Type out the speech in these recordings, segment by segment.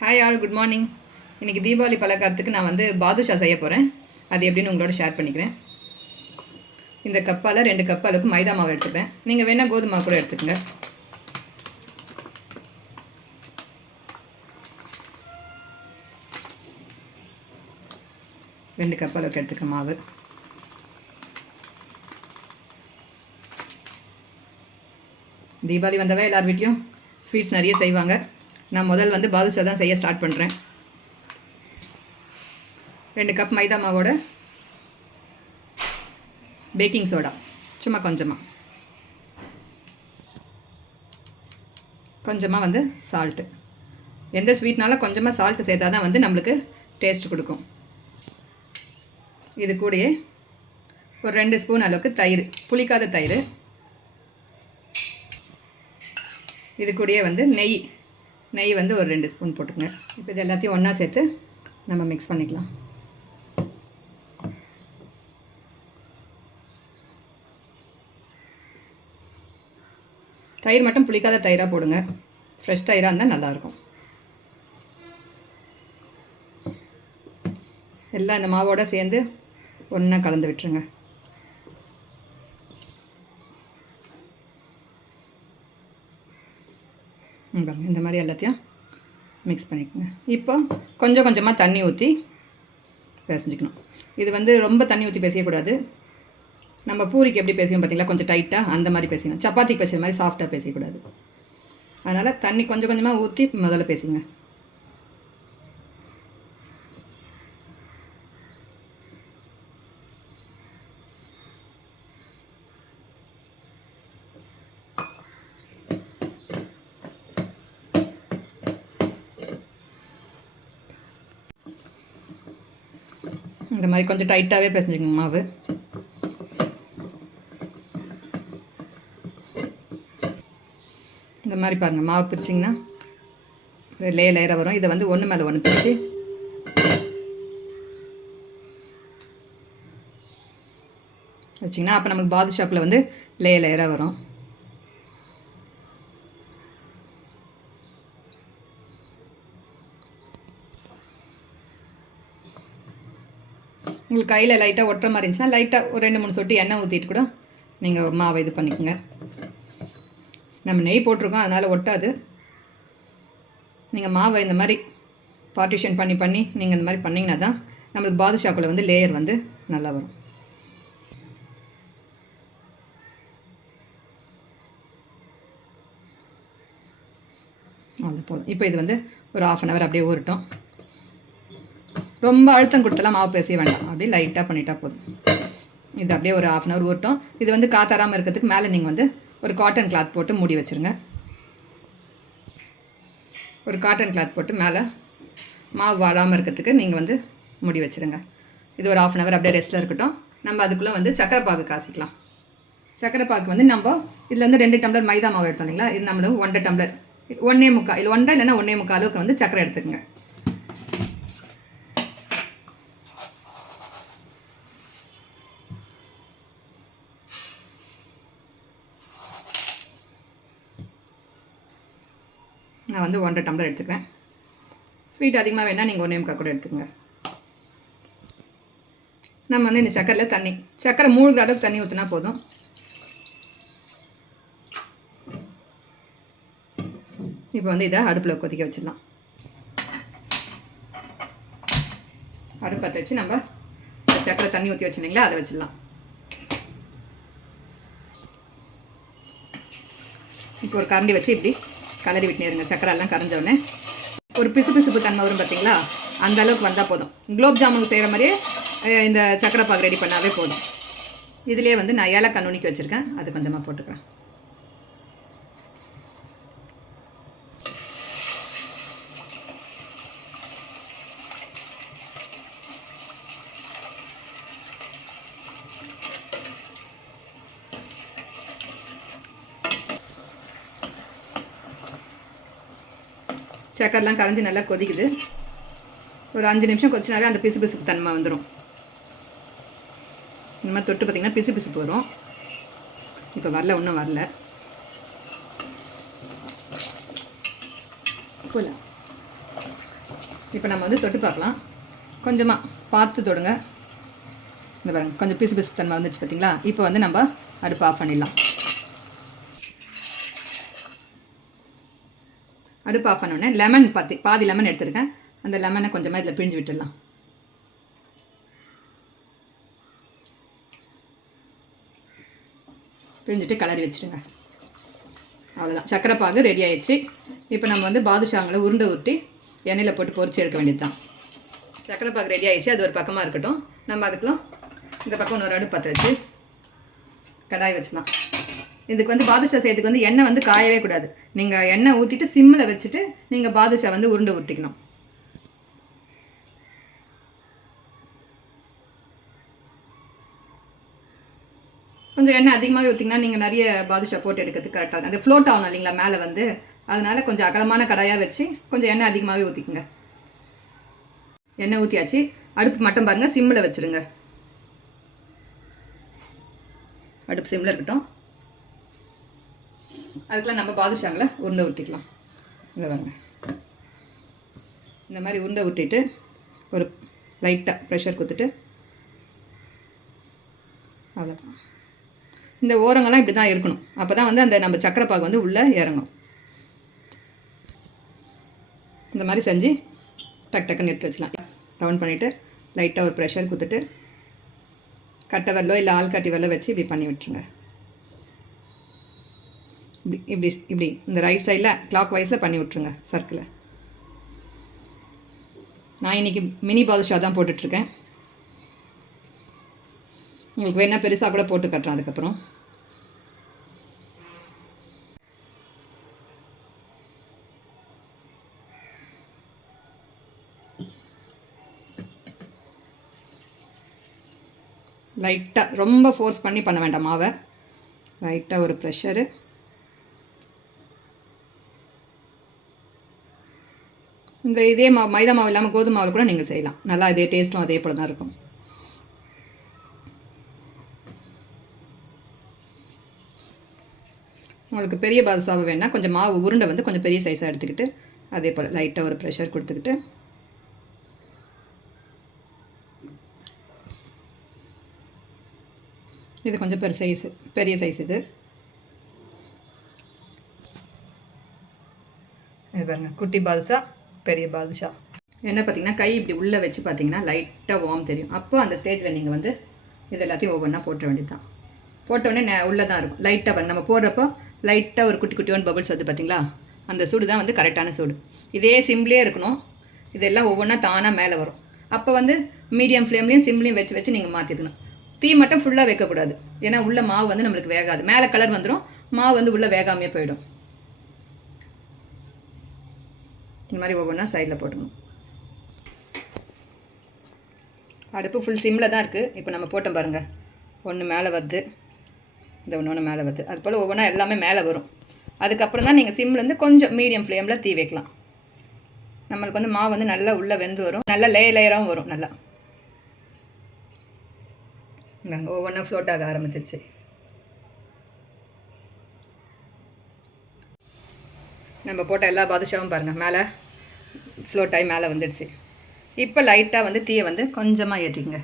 Hi all, good morning. இன்றைக்கி தீபாவளி பலகாரத்துக்கு நான் வந்து பாதுஷா செய்ய போகிறேன். அது எப்படின்னு உங்களோட ஷேர் பண்ணிக்கிறேன். இந்த கப்பால் 2 கப் அளவுக்கு மைதா மாவு எடுத்துக்கிறேன். நீங்கள் வேணால் கோதுமை மாவு கூட எடுத்துக்கங்க. ரெண்டு கப் அளவுக்கு எடுத்துக்க மாவு. தீபாவளி வந்தவே எல்லார் வீட்லேயும் ஸ்வீட்ஸ் நிறைய செய்வாங்க. நான் முதல் வந்து பாதுஷா தான் செய்ய ஸ்டார்ட் பண்ணுறேன். 2 கப் மைதா மாவோட பேக்கிங் சோடா சும்மா கொஞ்சமாக வந்து சால்ட்டு. எந்த ஸ்வீட்னாலும் கொஞ்சமாக சால்ட்டு சேர்த்தா தான் வந்து நம்மளுக்கு டேஸ்ட் கொடுக்கும். இது கூடயே ஒரு 2 ஸ்பூன் அளவுக்கு தயிர், புளிக்காத தயிர். இது கூடயே வந்து நெய் வந்து ஒரு 2 ஸ்பூன் போட்டுக்கங்க. இப்போ இது எல்லாத்தையும் ஒன்றா சேர்த்து நம்ம மிக்ஸ் பண்ணிக்கலாம். தயிர் மட்டும் புளிக்காத தயிராக போடுங்க. ஃப்ரெஷ் தயிராக இருந்தால் நல்லாயிருக்கும். எல்லாம் இந்த மாவோடு சேர்ந்து ஒன்றா கலந்து விட்டுருங்க. இந்த மாதிரி எல்லாத்தையும் மிக்ஸ் பண்ணிக்கோங்க. இப்போ கொஞ்சமாக தண்ணி ஊற்றி பிசைஞ்சிக்கணும். இது வந்து ரொம்ப தண்ணி ஊற்றி பிசையக்கூடாது. நம்ம பூரிக்கு எப்படி பேசுவோம் பார்த்தீங்களா, கொஞ்சம் டைட்டாக அந்த மாதிரி பேசணும். சப்பாத்திக்கு பேசுகிற மாதிரி சாஃப்டாக பேசக்கூடாது. அதனால் தண்ணி கொஞ்சமாக ஊற்றி முதல்ல பேசுங்க. இந்த மாதிரி கொஞ்சம் டைட்டாகவே பிசைஞ்சுக்கோங்க மாவு. இந்த மாதிரி பாருங்கள், மாவு பிரிச்சிங்கன்னா லேயராக வரும். இதை வந்து ஒன்று மேலே ஒன்று பிரித்து வச்சிங்கன்னா அப்போ நமக்கு பாதுஷாப்பில் வந்து லேயராக வரும். உங்களுக்கு கையில் லைட்டாக ஒட்டுற மாதிரி இருந்துச்சுன்னா லைட்டாக ஒரு 2-3 சொட்டு எண்ணெய் ஊற்றிட்டு கூட நீங்கள் மாவை இது பண்ணிக்கோங்க. நம்ம நெய் போட்டிருக்கோம், அதனால் ஒட்டாது. நீங்கள் மாவை இந்த மாதிரி பார்ட்டிஷன் பண்ணி நீங்கள் இந்த மாதிரி பண்ணிங்கன்னா தான் நம்மளுக்கு பாதுஷாக்குள்ள வந்து லேயர் வந்து நல்லா வரும். அது போதும். இப்போ இது வந்து ஒரு 1/2 hour அப்படியே ஊறட்டும். ரொம்ப அழுத்தம் கொடுத்தலாம் மாவு பேச வேண்டாம், அப்படியே லைட்டாக பண்ணிட்டா போதும். இது அப்படியே ஒரு 1/2 hour ஊறட்டும். இது வந்து காத்தாராமல் இருக்கிறதுக்கு மேலே நீங்கள் வந்து ஒரு காட்டன் கிளாத் போட்டு மூடி வச்சுருங்க. ஒரு காட்டன் கிளாத் போட்டு மேலே மாவு வாழாமல் இருக்கிறதுக்கு நீங்கள் வந்து மூடி வச்சுருங்க. இது ஒரு 1/2 hour அப்படியே ரெஸ்ட்டில் இருக்கட்டும். நம்ம அதுக்குள்ளே வந்து சக்கரை பாகு காசிக்கலாம். சக்கரை பாகு வந்து நம்ம இதில் வந்து 2 டம்ளர் மைதா மாவு எடுத்தோம் இல்லைங்களா, இது நம்மளுக்கு 1.5 டம்ளர், 1.25 இல்லை 1 இல்லைன்னா 1.25 அளவுக்கு வந்து சக்கரை எடுத்துக்கோங்க. நான் வந்து 1.5 டம்ளர் எடுத்துக்கிறேன். ஸ்வீட் அதிகமாக வேணால் நீங்கள் 1.25 கூட எடுத்துக்கோங்க. நம்ம வந்து இந்த சக்கரை மூழ்கிற அளவுக்கு தண்ணி ஊற்றினா போதும். இப்போ வந்து இதை அடுப்பில் கொதிக்க வச்சிடலாம். அடுப்பு பற்ற வச்சு நம்ம சக்கரை தண்ணி ஊற்றி வச்சுருந்தீங்களா அதை வச்சிடலாம். இப்போ ஒரு கரண்டி வச்சு இப்படி கலரி விட்டுனே இருங்க. சக்கரை எல்லாம் கரைஞ்சோடனே ஒரு பிசு தன்மை வரும் பார்த்தீங்களா, அந்த அளவுக்கு வந்தால் போதும். குலோப் ஜாமுன் செய்கிற மாதிரியே இந்த சக்கரை பாகு ரெடி பண்ணாவே போதும். இதுலேயே வந்து நான் ஏலக்காய் நுணுக்கி வச்சுருக்கேன், அது கொஞ்சமாக போட்டுக்கிறேன். சக்கரெலாம் கரைஞ்சி நல்லா கொதிக்குது. ஒரு 5 நிமிஷம் கொதிச்சினாவே அந்த பிசுப்பு தன்மை வந்துடும். இந்த மாதிரி தொட்டு பார்த்திங்கன்னா பிசுப்பு வரும். இப்போ வரல, இன்னும் வரல. போல இப்போ நம்ம வந்து தொட்டு பார்க்கலாம். கொஞ்சமாக பார்த்து தொடுங்க. இந்த பாருங்க கொஞ்சம் பிசு பிசு தன்மை வந்துச்சு பார்த்தீங்களா. இப்போ வந்து நம்ம அடுப்பு ஆஃப் பண்ணிடலாம். அடுப்பு ஆஃப் பண்ணோடனே லெமன் பாதி லெமன் எடுத்துருக்கேன். அந்த லெமனை கொஞ்சமாக இதில் பிழிஞ்சு விட்டுடலாம். பிழிஞ்சிட்டு கலரி வச்சுடுங்க. அவ்வளோதான், சக்கரை பாகு ரெடி ஆயிடுச்சு. இப்போ நம்ம வந்து பாதுஷாங்களை உருண்டை ஊட்டி எண்ணெயில் போட்டு பொரிச்சு எடுக்க வேண்டியது தான். சக்கரை பாகு ரெடி ஆயிடுச்சு. அது ஒரு பக்கமாக இருக்கட்டும். நம்ம அதுக்குள்ள இந்த பக்கம் இன்னொரு அடுப்பு பற்ற வச்சு கடாய் வச்சுக்கலாம். இதுக்கு வந்து பாதுஷா செய்யறதுக்கு வந்து எண்ணெய் வந்து காயவே கூடாது. நீங்கள் எண்ணெய் ஊற்றிட்டு சிம்மில் வச்சுட்டு நீங்கள் பாதுஷா வந்து உருண்டை ஊட்டிக்கணும். கொஞ்சம் எண்ணெய் அதிகமாகவே ஊற்றிங்கன்னா நீங்கள் நிறைய பாதுஷா போட்டு எடுக்கிறதுக்கு கரெக்டாக இருக்கும். அது ஃப்ளோட் ஆகணும் இல்லைங்களா மேலே வந்து. அதனால் கொஞ்சம் அகலமான கடாயாக வச்சு கொஞ்சம் எண்ணெய் அதிகமாகவே ஊற்றிக்குங்க. எண்ணெய் ஊற்றியாச்சு. அடுப்பு மட்டும் பாருங்கள் சிம்மில் வச்சுருங்க. அடுப்பு சிம்மில் இருக்கட்டும். அதுக்கெலாம் நம்ம பாதுஷாங்களை உருண்டை ஊற்றிக்கலாம். இதை வாங்க, இந்த மாதிரி உருண்டை ஊற்றிட்டு ஒரு லைட்டாக ப்ரெஷர் கொடுத்துட்டு அவ்வளோதான். இந்த ஓரங்கள்லாம் இப்படி தான் இருக்கணும். அப்போ தான் வந்து அந்த நம்ம சக்கரை பாகு வந்து உள்ளே இறங்கும். இந்த மாதிரி செஞ்சு டக் டக்குன்னு எடுத்து வச்சலாம். ரவுண்ட் பண்ணிவிட்டு லைட்டாக ஒரு ப்ரெஷர் கொடுத்துட்டு கட்டை வெள்ளோ இல்லை ஆள்காட்டி வெள்ளோ வச்சு இப்படி பண்ணி விட்டுருங்க. இப்படி இப்படி இப்படி இந்த ரைட் சைடில் கிளாக் வைஸில் பண்ணி விட்ருங்க சர்க்கிளை. நான் இன்றைக்கி மினி பாதுஷா தான் போட்டுட்ருக்கேன். உங்களுக்கு வேணால் பெருசாக கூட போட்டு கட்டுறேன். அதுக்கப்புறம் லைட்டாக ரொம்ப ஃபோர்ஸ் பண்ணி பண்ண வேண்டாம் மாவை. லைட்டாக ஒரு ப்ரெஷரு. இந்த இதே மைதா மாவு இல்லாமல் கோதுமை மாவில் கூட நீங்கள் செய்யலாம். நல்லா இதே டேஸ்ட்டும் அதே போல் தான் இருக்கும். உங்களுக்கு பெரிய பாதுஷாவை வேணால் கொஞ்சம் மாவு உருண்டை வந்து கொஞ்சம் பெரிய சைஸாக எடுத்துக்கிட்டு அதே போல் லைட்டாக ஒரு ப்ரெஷர் கொடுத்துக்கிட்டு இது கொஞ்சம் பெரிய சைஸ் இது பாருங்கள். குட்டி பாதுஷா, பெரிய பாதுஷா. என்ன பார்த்தீங்கன்னா கை இப்படி உள்ளே வச்சு பார்த்தீங்கன்னா லைட்டாக வார்ம் தெரியும். அப்போ அந்த ஸ்டேஜில் நீங்கள் வந்து இது எல்லாத்தையும் ஒவ்வொன்றா போட்ட வேண்டியது தான். போட்டோடனே உள்ளே தான் இருக்கும். லைட்டாக நம்ம போடுறப்போ லைட்டாக ஒரு குட்டி குட்டியோன்னு பபிள்ஸ் வருது பார்த்தீங்களா. அந்த சூடு தான் வந்து கரெக்டான சூடு. இதே சிம்லேயே இருக்கணும். இதெல்லாம் ஒவ்வொன்றா தானாக மேலே வரும். அப்போ வந்து மீடியம் ஃப்ளேம்லேயும் சிம்லேயும் வச்சு வச்சு நீங்கள் மாற்றிக்கணும். தீ மட்டும் ஃபுல்லாக வைக்கக்கூடாது. ஏன்னா உள்ள மாவு வந்து நம்மளுக்கு வேகாது. மேலே கலர் வந்துடும், மாவு வந்து உள்ளே வேகாமையே போயிடும். இந்த மாதிரி ஒவ்வொன்றா சைடில் போட்டுக்கணும். அடுப்பு ஃபுல் சிம்மில் தான் இருக்குது. இப்போ நம்ம போட்டோம் பாருங்கள், ஒன்று மேலே வருது, இந்த ஒன்று மேலே வருது. அது போல் ஒவ்வொன்றா எல்லாமே மேலே வரும். அதுக்கப்புறம் தான் நீங்கள் சிம்லேருந்து கொஞ்சம் மீடியம் ஃப்ளேமில் தீ வைக்கலாம். நம்மளுக்கு வந்து மாவு வந்து நல்லா உள்ளே வெந்து வரும். நல்லா லேயராகவும் வரும். நல்லா ஒவ்வொன்றா ஃப்ளோட் ஆக ஆரம்பிச்சிருச்சு. நம்ம போட்ட எல்லா பாதுஷாவும் பாருங்கள் மேலே ஃப்ளோட் ஆகி மேலே வந்துடுச்சு. இப்போ லைட்டாக வந்து தீயை வந்து கொஞ்சமாக ஏற்றிங்க.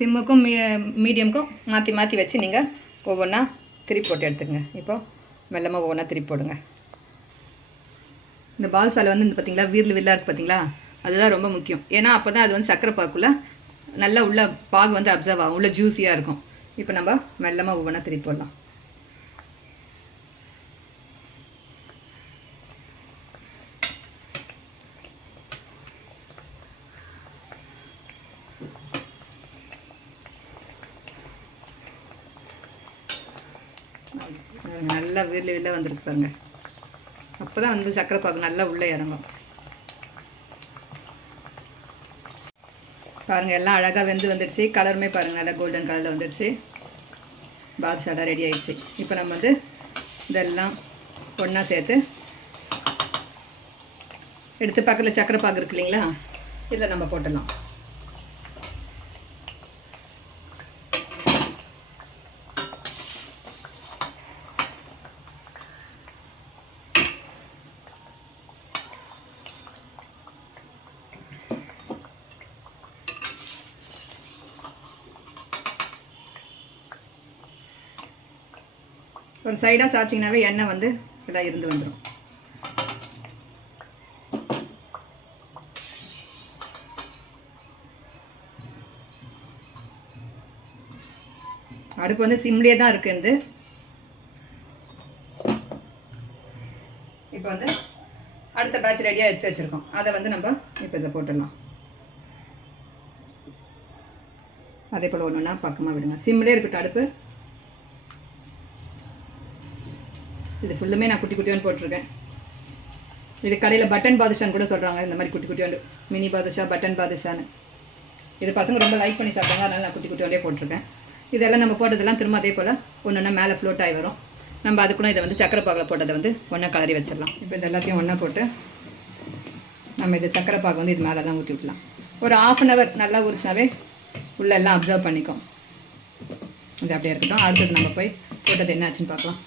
சிம்முக்கும் மீடியமுக்கும் மாற்றி மாற்றி வச்சு நீங்கள் ஒவ்வொன்றா திருப்பி போட்டு எடுத்துக்கங்க. இப்போ மெல்லமாக ஒவ்வொன்றா திருப்பி போடுங்க. இந்த பாதுஷாவில் வந்து இந்த பார்த்திங்களா வீரில் வில்லாக இருக்குது பார்த்தீங்களா, அதுதான் ரொம்ப முக்கியம். ஏன்னா அப்போ தான் அது வந்து சக்கரை பாக்குள்ளே நல்லா உள்ள பாகு வந்து அப்சர்வ் ஆகும், உள்ள ஜூஸியாக இருக்கும். இப்போ நம்ம மெல்லமாக ஒவ்வொன்றா திருப்பி போடலாம். நல்லா வீரில் வந்துருக்கு பாருங்க. அப்போ தான் வந்து சக்கரை பாகு நல்லா உள்ளே இறங்கும். பாருங்கள் எல்லாம் அழகாக வெந்து வந்துடுச்சு. கலருமே பாருங்கள் நல்லா கோல்டன் கலரில் வந்துடுச்சு. பாதுஷாலாம் ரெடி ஆகிடுச்சு. இப்போ நம்ம வந்து இதெல்லாம் ஒன்றா சேர்த்து எடுத்து பக்கத்தில் சக்கரை பாகு இருக்கு இல்லைங்களா, இதில் நம்ம போட்டுடலாம். ஒரு சைடாக சாய்ச்சிங்கனாவே எண்ணெய் வந்து இதெல்லாம் இருந்து வந்துடும். அடுப்பு வந்து சிம்லேயே தான் இருக்குது. இப்போ வந்து அடுத்த பேட்ச் ரெடியாக எடுத்து வச்சுருக்கோம். அதை வந்து நம்ம இப்போ இதில் போட்டுடலாம். அதே போல் ஒன்று ஒன்றா பக்கமாக விடுங்க. சிம்லேயே இருக்கட்டும் அடுப்பு. இது ஃபுல்லுமே நான் குட்டி குட்டியோன்னு போட்டிருக்கேன். இது கடையில் பட்டன் பாதுஷான்னு கூட சொல்கிறாங்க. இந்த மாதிரி குட்டி குட்டியோண்டு மினி பாதுஷா, பட்டன் பாதுஷான்னு. இது பசங்க ரொம்ப லைக் பண்ணி சாப்பிட்டாங்க. அதனால் நான் குட்டி குட்டியோண்டே போட்டிருக்கேன். இதெல்லாம் நம்ம போட்டதெல்லாம் திரும்ப அதே போல் ஒன்று ஒன்றா மேலே ஃப்ளோட் ஆகி வரும். நம்ம அதுக்குள்ளே இதை வந்து சக்கரை பாகில் போட்டதை வந்து ஒன்றா கலரி வச்சிடலாம். இப்போ இது எல்லாத்தையும் ஒன்றா போட்டு நம்ம இது சக்கரை பாகு வந்து இது மேலெல்லாம் ஊற்றி விடலாம். ஒரு 1/2 hour நல்லா ஊறிச்சினாவே உள்ளே எல்லாம் அப்சர்வ் பண்ணிக்கும். இது அப்படியே இருக்கட்டும். அடுத்தது நம்ம போய் போட்டது என்ன ஆச்சுன்னு பார்க்கலாம்.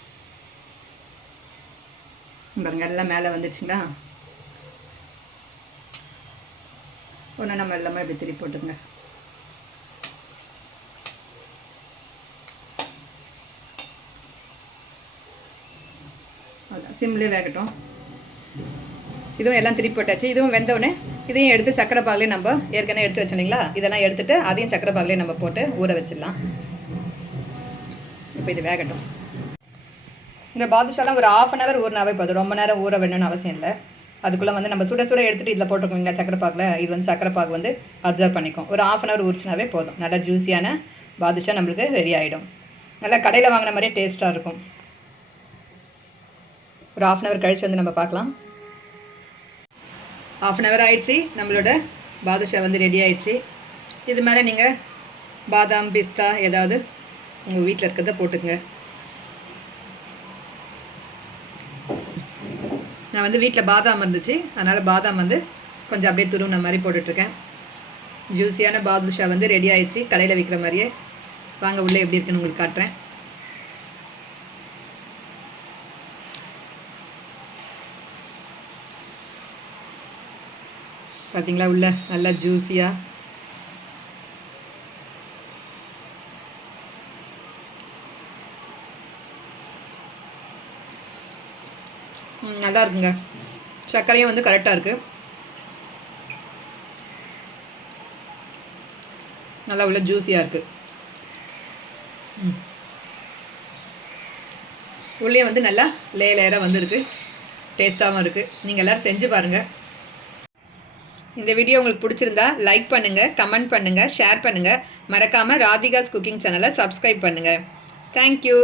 பாருங்க எல்லாம் மேலே வந்துச்சுங்களா. ஒன்று நம்ம எல்லாமே இப்படி திருப்பி போட்டுங்க. சிம்லேயே வேகட்டும். இதுவும் எல்லாம் திருப்பி போட்டாச்சு. இதுவும் வெந்தவுடனே இதையும் எடுத்து சக்கரை பாகுலேயே நம்ம ஏற்கனவே எடுத்து வச்சோம் இல்லைங்களா. இதெல்லாம் எடுத்துகிட்டு அதையும் சக்கரை பாகுலேயே நம்ம போட்டு ஊற வச்சிடலாம். இப்போ இது வேகட்டும். இந்த பாதுஷாலாம் ஒரு 1/2 hour ஊறினாவே போதும். ரொம்ப நேரம் ஊற வேணும்னு அவசியம் இல்லை. அதுக்குள்ளே வந்து நம்ம சுட சுட எடுத்துகிட்டு இதில் போட்டுருக்கோங்க சக்கரை பாகில். இது வந்து சக்கரை பாகு வந்து அப்சர்வ் பண்ணிக்கும். ஒரு 1/2 hour ஊறிச்சினாவே போதும். நல்லா ஜூஸியான பாதுஷா நம்மளுக்கு ரெடி ஆகிடும். நல்லா கடையில் வாங்கின மாதிரியே டேஸ்ட்டாக இருக்கும். ஒரு 1/2 hour கழிச்சு வந்து நம்ம பார்க்கலாம். 1/2 hour ஆயிடுச்சு. நம்மளோட பாதுஷா வந்து ரெடி ஆயிடுச்சு. இது மேலே நீங்கள் பாதாம், பிஸ்தா ஏதாவது உங்கள் வீட்டில் இருக்கிறத போட்டுக்குங்க. நான் வந்து வீட்டில் பாதாம் இருந்துச்சு. அதனால் பாதாம் வந்து கொஞ்சம் அப்படியே துருவின மாதிரி போட்டுட்ருக்கேன். ஜூஸியான பாதுஷா வந்து ரெடி ஆயிடுச்சு. கடையில் விற்கிற மாதிரியே. வாங்க உள்ளே எப்படி இருக்குன்னு உங்களுக்கு காட்டுறேன். பார்த்தீங்களா உள்ள நல்லா ஜூஸியாக. நல்லா இருக்குங்க. சர்க்கரையும் வந்து கரெக்டாக இருக்குது. நல்லா உள்ள ஜூஸியாக இருக்குது. உள்ளே வந்து நல்லா லேயராக வந்துருக்கு. டேஸ்ட்டாகவும் இருக்குது. நீங்கள் எல்லோரும் செஞ்சு பாருங்கள். இந்த வீடியோ உங்களுக்கு பிடிச்சிருந்தா லைக் பண்ணுங்கள், கமெண்ட் பண்ணுங்கள், ஷேர் பண்ணுங்கள். மறக்காமல் ராதிகாஸ் குக்கிங் சேனலை சப்ஸ்கிரைப் பண்ணுங்கள். தேங்க்யூ.